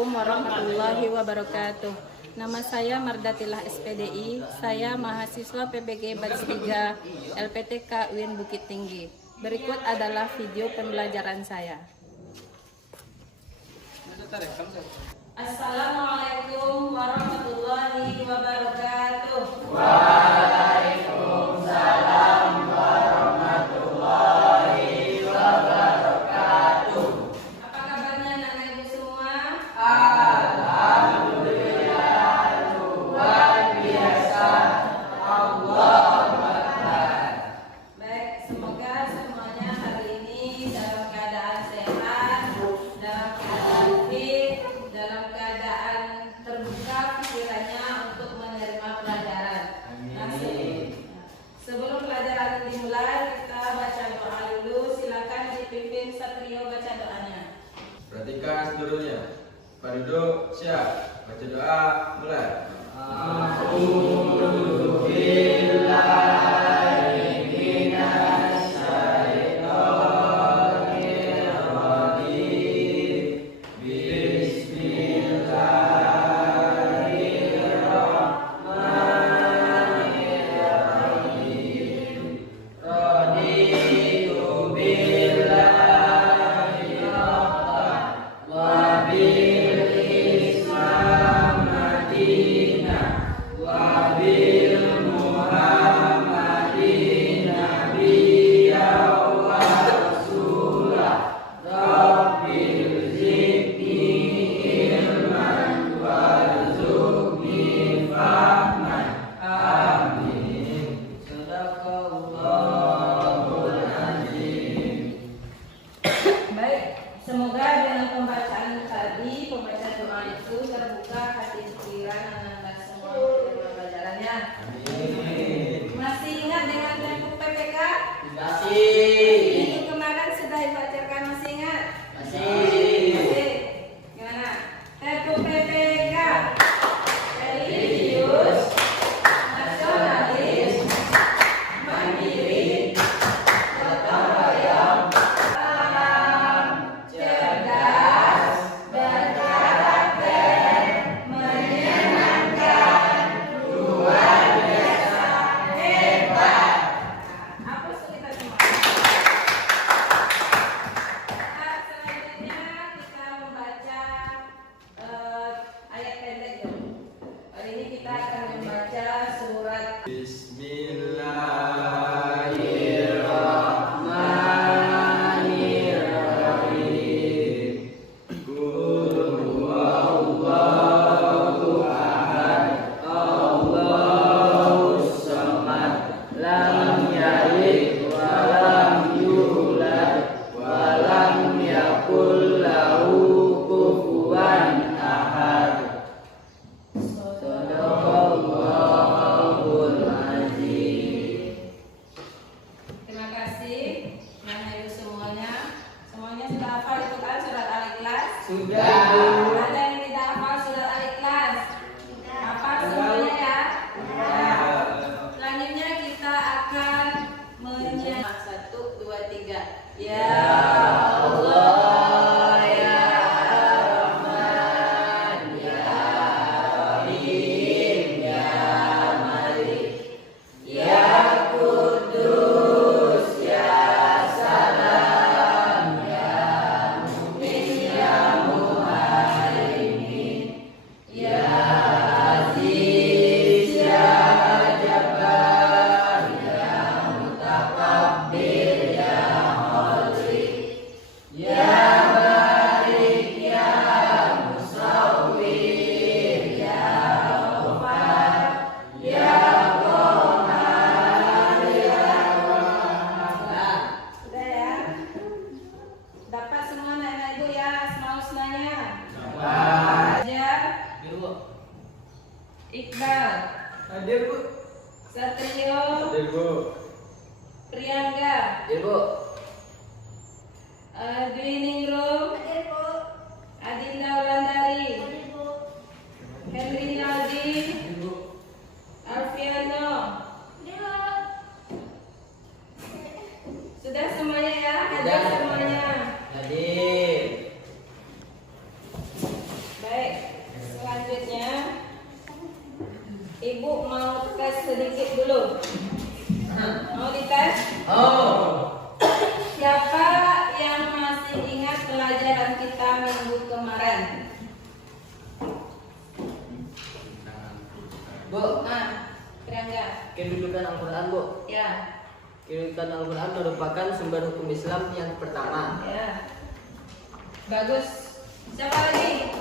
Assalamualaikum warahmatullahi wabarakatuh. Nama saya Mardatillah SPDI. Saya mahasiswa PBG Batch 3 LPTK UIN Bukit Tinggi. Berikut adalah video pembelajaran saya. Assalamualaikum warahmatullahi wabarakatuh. Waalaikumsalam warahmatullahi wabarakatuh. Apa kabarnya anak ibu semua? Alhamdulillah, luar biasa. Allahu Akbar. Baik, semoga semuanya hari ini dalam keadaan sehat, dalam keadaan fit, dalam keadaan terbuka pikirannya untuk menerima pelajaran. Sebelum pelajaran dimulai, kita baca doa dulu. Silakan dipimpin Satrio baca doanya. Perhatikan seluruhnya. Pada duduk siap. Baca doa mulai. Semoga dengan pembacaan tadi, pembacaan doa itu terbuka hati pikiran anak-anak semua untuk pelajarannya. Masih ingat dengan tepuk PPK? Masih. Minggu kemarin sudah dibacakan, masih ingat? Masih. Gimana? Tepuk PPK. Religius, nasionalis, mandiri, gotong royong, cerdas, berkarakter, menyenangkan, luar biasa, hebat. Hapus kita semua. Selanjutnya kita membaca ayat pendek dulu. Hari ini kita akan membaca surat Bismillahirrahmanirrahim. Qul huwallahu ahad, Allahus samad, lam yalid wa lam yulad wa lam yakul lahu kufuwan ahad. Shadaqallahul azim. Terima kasih Bapak Ibu semuanya. Semuanya sudah hafal itu kan surat Al-Ikhlas? Sudah. Ada yang tidak hafal surat Al-Ikhlas? Hafal semuanya ya? Selanjutnya kita akan menyanyi 1, 2, 3. Ya Allah, ya Rahman, ya Rahim, ya Malik, ya Kudus, ya Salam, ya Mu'min, ya Muhaimin, ya Aziz, ya Jabbar, ya Mutakabbir, ya Khalik, ya Barik, ya Musawwir, ya Ghaffar, ya Qahhar, ya Wahhab. Sudah ya? Dapat semua anak-anak ibu ya asmaul husnanya? Fajar, Iqbal, Hadir, Bu. Satrio, Hadir, Bu. Priangga, Ibu. Dwi Ningrum, Adinda Wulandari, Henry Naldi, Alfiano. Sudah semuanya ya? Hadir semuanya. Hadir. Baik. Ya. Kedudukan Al-Quran merupakan sumber hukum Islam yang pertama. Ya. Bagus. Siapa lagi?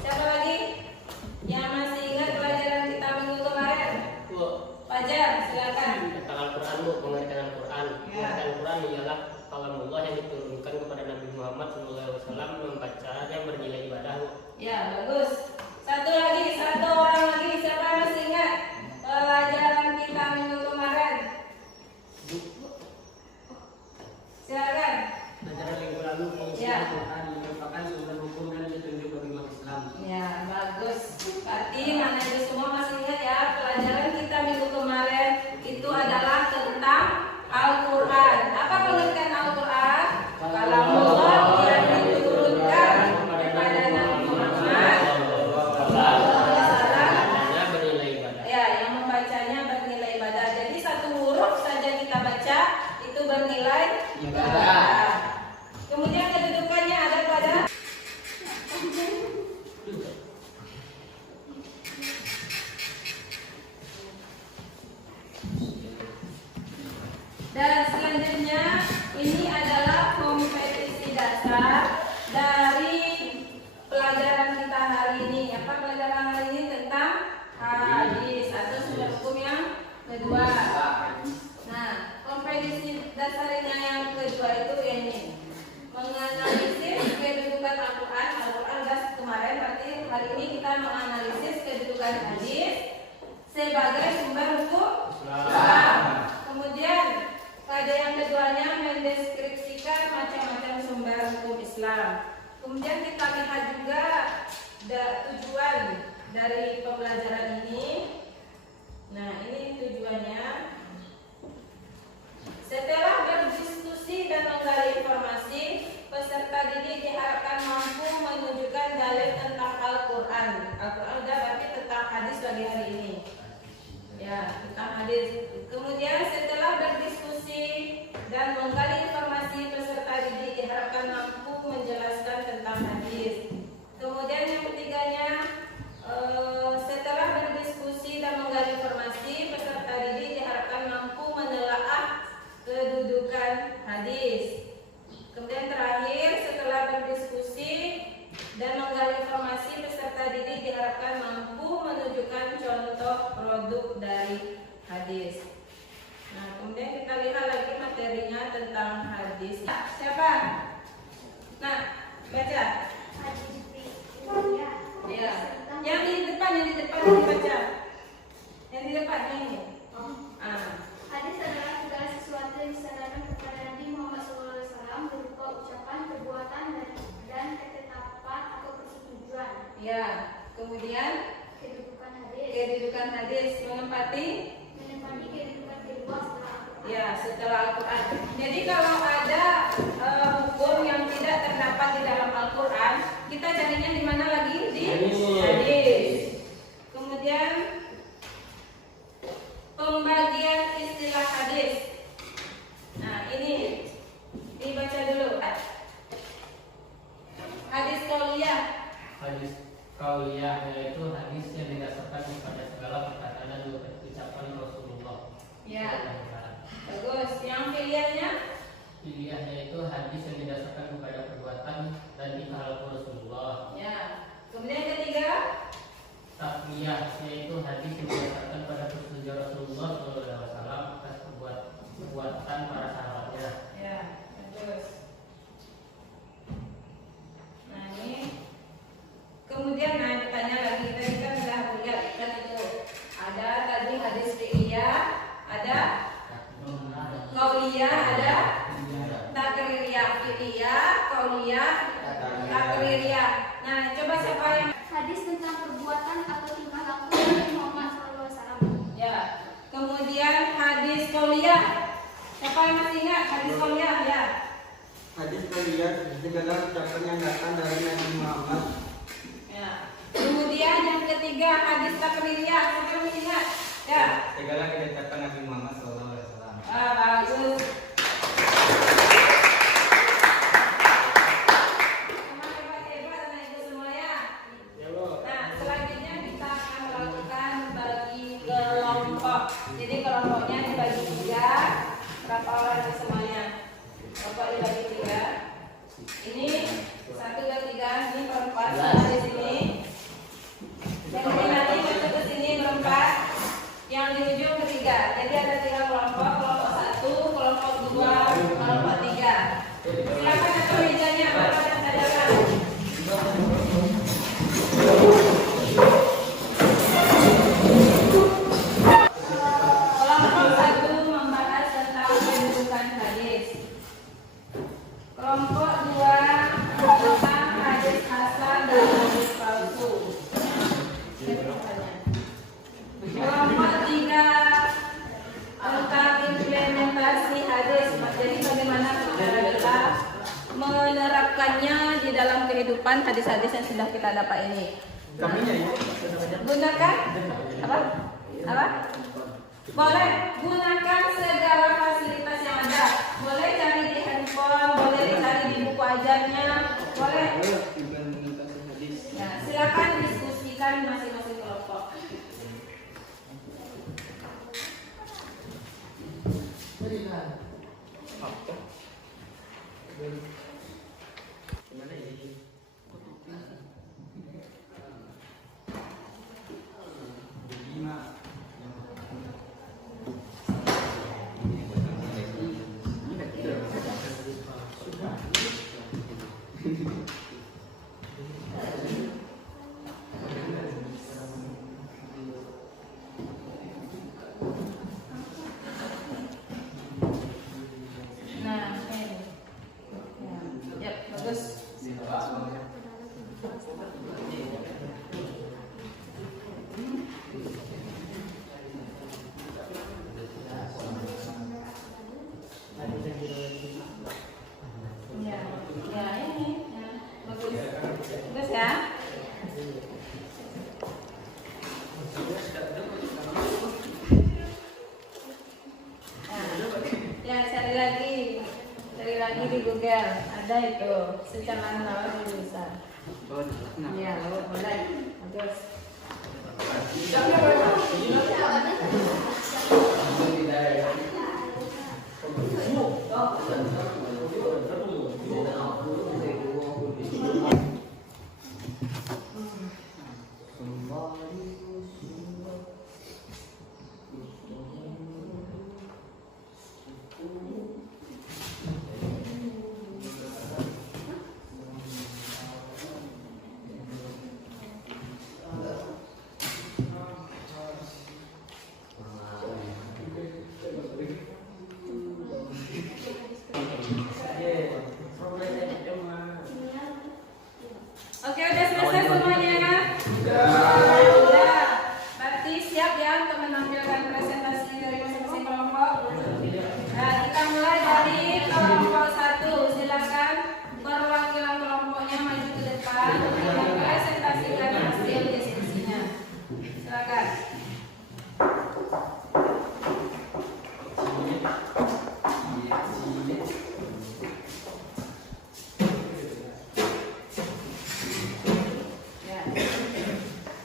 Siapa lagi? Yang masih ingat pelajaran kita minggu kemarin? Bu, Fajar, silakan. tentang Al-Quran Bu, pengertian Al-Quran. Ya. Pengertian Al-Quran ialah kalamullah yang diturunkan kepada Nabi Muhammad SAW membacanya bernilai ibadah Bu. Ya, bagus. Satu orang lagi. Siapa yang masih ingat pelajaran kita minggu kemarin? Silakan. Pelajaran minggu lalu Ya. Al-Quran merupakan sumber hukum dan petunjuk bagi umat Islam. Ya, bagus. Berarti mana itu semua masih ingat ya, pelajaran kita minggu kemarin itu adalah tentang Al-Quran. Apa pengertian Al-Quran? Kalamullah yang diturunkan kepada Nabi Muhammad SAW. Bacanya bernilai ibadah. Ya, yang membacanya bernilai ibadah. Jadi satu huruf saja kita baca itu bernilai ibadah. Kemudian kedudukannya ada pada dan selanjutnya ini adalah kompetisi dasar dari pelajaran kita hari ini. Apa pelajaran hari ini? Tentang hadis atau sumber hukum yang kedua. Nah, kompetisi dasarnya yang kedua itu ini menganalisis kedudukan Al-Quran. Al-Quran udah kemarin, berarti hari ini kita menganalisis kedudukan hadis sebagai sumber hukum Islam. Kemudian pada yang keduanya mendeskripsikan macam-macam sumber hukum Islam. Kemudian kita lihat juga tujuan dari pembelajaran ini. Nah, ini tujuannya. Setelah berdiskusi dan menggali informasi, peserta didik diharapkan mampu menunjukkan dalil tentang Al-Quran. Al-Quran udah berarti tentang hadis bagi hari ini. Ya, tentang hadis. Kemudian setelah berdiskusi dan menggali informasi, peserta didik diharapkan mampu menjelaskan tentang hadis. Kemudian yang ketiganya, setelah berdiskusi dan menggali informasi, peserta didik diharapkan mampu menelaah kedudukan hadis. Kemudian terakhir, setelah berdiskusi dan menggali informasi, peserta didik diharapkan mampu menunjukkan contoh produk dari hadis. Nah, kemudian kita lihat lagi materinya tentang hadis. Siapa? Nah, baca. Ya. Yang di depan dibaca. Yang di depan ini. Hadis adalah segala sesuatu yang disadarkan kepada Nabi Muhammad SAW berupa ucapan, perbuatan, dan ketetapan atau persetujuan. Ya. Kemudian kedudukan hadis menempati kedudukan kedua setelah Al-Quran. ya setelah Al-Quran. Jadi kalau ada hukum yang tidak terdapat di dalam Al-Quran, kita carinya di mana lagi? Di hadis. Kemudian pembagian istilah hadis. Nah, ini dibaca dulu. Hadis qauliyah. Hadis qauliyah yaitu hadis yang didasarkan kepada segala perkataan dan ucapan Rasulullah. Ya. Bagus. Yang pilihannya? Pilihan yaitu hadis yang didasarkan kepada perbuatan dan tingkah Rasulullah. Ya. Kemudian ketiga? Taqwiyah yaitu hadis yang didasarkan pada persetujuan Rasulullah SAW atas perbuatan para sahabatnya. Ya, bagus. Nah, ini kemudian bertanya lagi, tadi kan sudah lihat kan itu ada tadi hadis fi'liyah, ada qauliyah, ada takririyah. Fi'liyah, qauliyah, takririyah. Nah, coba siapa yang Hadis tentang perbuatan atau tingkah laku Nabi Muhammad SAW. ya. Kemudian hadis qauliyah. Siapa yang masih ingat hadis qauliyah ya? Hadis qauliyah segala ucapan yang datang dari Nabi Muhammad. Ya. Kemudian yang ketiga hadis takririyah. Siapa yang masih ingat? Ya. Segala ketetapan Nabi Muhammad SAW. Bagus. Hebat anak ibu semua ya. Nah, selanjutnya kita akan melakukan bagi kelompok. Jadi kelompoknya dibagi bagaimana cara kita menerapkannya di dalam kehidupan hadis-hadis yang sudah kita dapat ini. Gunakan apa? Apa? Boleh gunakan segala fasilitas yang ada. Boleh cari di handphone, boleh cari di buku ajarnya, boleh. Ya, silakan diskusikan masing-masing kelompok. Nah, ini. Ya, bagus. Ya, ya ini, ya, bagus. Bagus ya. Ya, cari lagi di Google, ada itu secara nalar bisa. Ya, boleh, bagus. Oke, udah selesai semuanya? Udah. Berarti siap ya untuk menampilkan presentasi dari masing-masing kelompok? Nah, kita mulai dari kelompok 1. Silakan perwakilan kelompoknya maju ke depan untuk mempresentasikan hasil diskusinya. Silakan.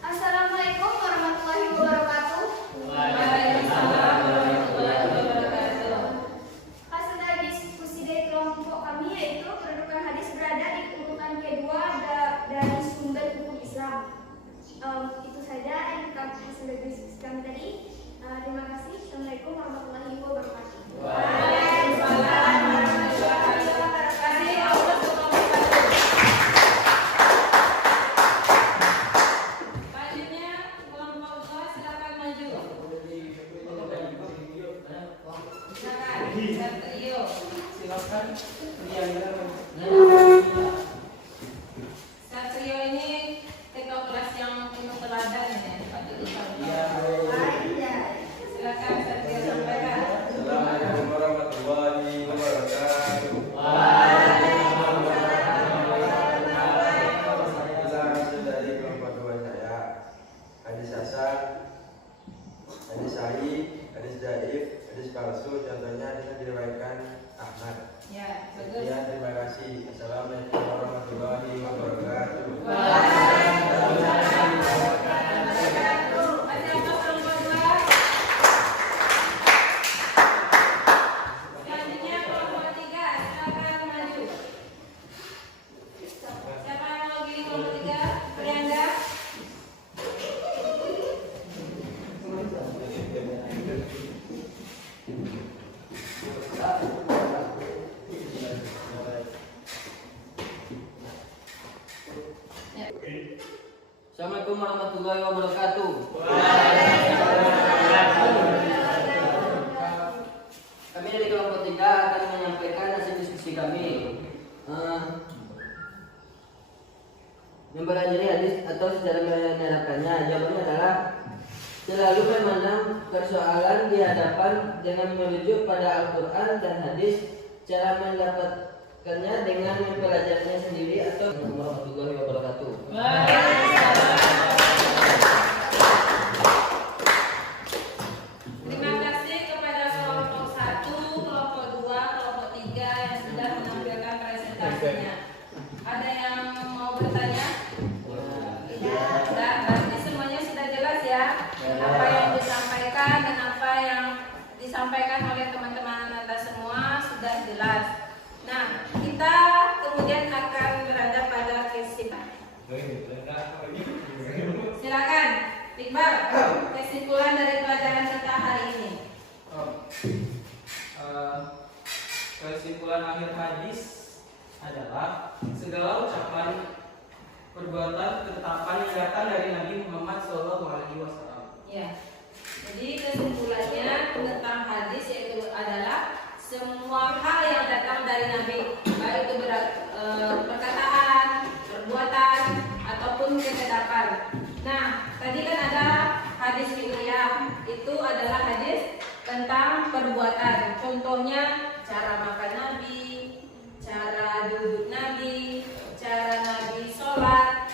Assalamualaikum warahmatullahi wabarakatuh. Waalaikumsalam warahmatullahi wabarakatuh. Hasil dari diskusi dari kelompok kami yaitu kedudukan hadis berada di urutan kedua dari sumber hukum Islam. Itu saja yang hasil dari diskusi kami tadi. Terima kasih. Assalamualaikum warahmatullahi wabarakatuh. Waalaikumsalam warahmatullahi wabarakatuh. Kasih Allah kelompok 1. Selanjutnya kelompok 2 silakan maju. Silakan, Satrio. Satrio ini ketua kelas yang penuh teladan ya, patut dicontoh. Silakan Satrio sampaikan. Assalamualaikum warahmatullahi wabarakatuh. Inilah hasil dari kelompok 2 saya. Hadis hasan, hadis sahih, hadis dhaif, hadis palsu. Contohnya hadis yang diriwayatkan Ahmad. Ya, bagus. Ya, terima kasih. Assalamualaikum warahmatullahi wabarakatuh. Masih apa kelompok 2? Selanjutnya kelompok 3, silakan maju. Siapa yang mau pilih kelompok 3? Prianda. Assalamualaikum warahmatullahi wabarakatuh. Kami dari kelompok 3 akan menyampaikan hasil diskusi kami. Mempelajari hadis atau secara menerapkannya. Jawabannya adalah selalu memandang persoalan di hadapan dengan merujuk pada Al-Quran dan hadis Cara mendapatkannya dengan mempelajarinya sendiri atau warahmatullahi wabarakatuh. Terima kasih kepada kelompok 1, kelompok 2, kelompok 3 yang sudah menampilkan presentasinya. Ada yang mau bertanya? Tidak. Berarti semuanya sudah jelas ya? Apa yang disampaikan dan apa yang disampaikan oleh teman-teman Anda semua sudah jelas. Nah, kita kemudian akan berada pada kesimpulan. Silakan, Iqbal. Kesimpulan dari pelajaran kita hari ini. Kesimpulan akhir hadis adalah segala ucapan, perbuatan, ketetapan yang datang dari Nabi Muhammad SAW. Ya. Jadi kesimpulannya tentang hadis yaitu adalah semua hal yang datang dari Nabi, baik itu perkataan, perbuatan, ataupun ketetapan. Nah, tadi kan ada hadis fi'liyah, itu adalah hadis tentang perbuatan. Contohnya cara makan Nabi, cara duduk Nabi, cara Nabi sholat,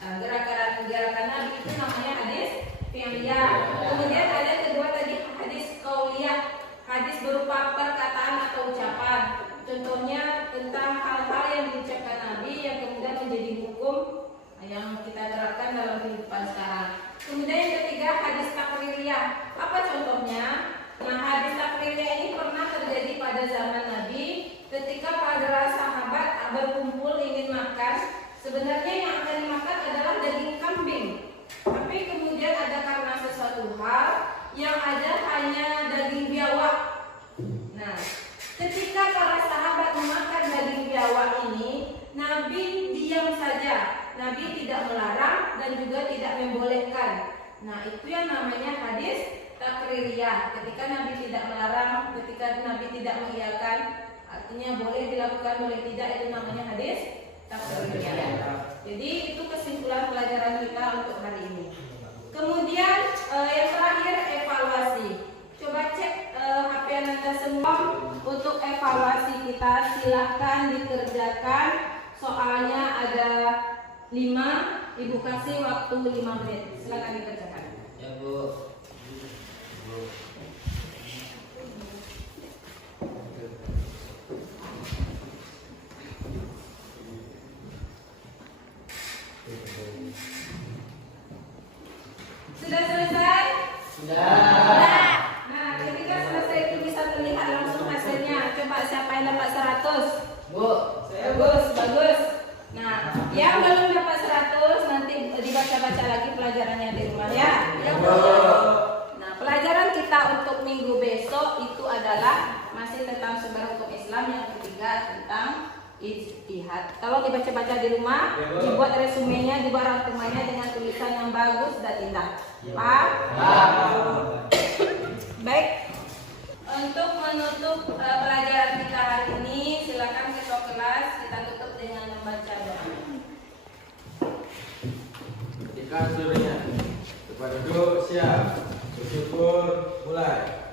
gerakan Nabi, itu namanya hadis fi'liyah. Kemudian ada kedua tadi hadis qauliyah, hadis berupa perkataan atau ucapan. Contohnya tentang hal-hal yang diucapkan Nabi yang kemudian menjadi hukum yang kita terapkan dalam kehidupan sekarang. Kemudian yang ketiga hadis takririyah. Apa contohnya? Nah, hadis takririyah ini pernah terjadi pada zaman Nabi ketika para sahabat berkumpul ingin makan. Sebenarnya yang akan dimakan adalah daging kambing, tapi kemudian ada karena sesuatu hal yang ada hanya daging biawak. Nah, ketika para sahabat memakan daging biawak ini, Nabi diam saja. Nabi tidak melarang dan juga tidak membolehkan. Nah, itu yang namanya hadis takririyah. Ketika Nabi tidak melarang, ketika Nabi tidak mengiyakan, artinya boleh dilakukan, boleh tidak, itu namanya hadis takririyah. Jadi itu kesimpulan pelajaran kita untuk hari ini. Kemudian yang terakhir evaluasi. Coba cek HP Anda semua untuk evaluasi kita. Silahkan dikerjakan. Soalnya ada 5. Ibu kasih waktu 5 menit. Silahkan dikerjakan. Ya, Bu. Sudah selesai? Sudah. Nah, ketika selesai itu bisa terlihat langsung hasilnya. Coba siapa yang dapat 100? Bu, Bagus. Nah, yang belum dapat 100 nanti dibaca-baca lagi pelajarannya di rumah ya. Nah, pelajaran kita untuk minggu besok itu adalah masih tentang sumber hukum Islam, yang ketiga tentang ijtihad. Kalau dibaca-baca di rumah, dibuat resumenya, dibuat rangkumannya dengan tulisan yang bagus dan indah. Paham? Baik. Untuk menutup pelajaran kita hari ini, silakan ketua kelas kita tutup dengan membaca doa. Ketika seluruhnya kepada duduk siap bersyukur mulai.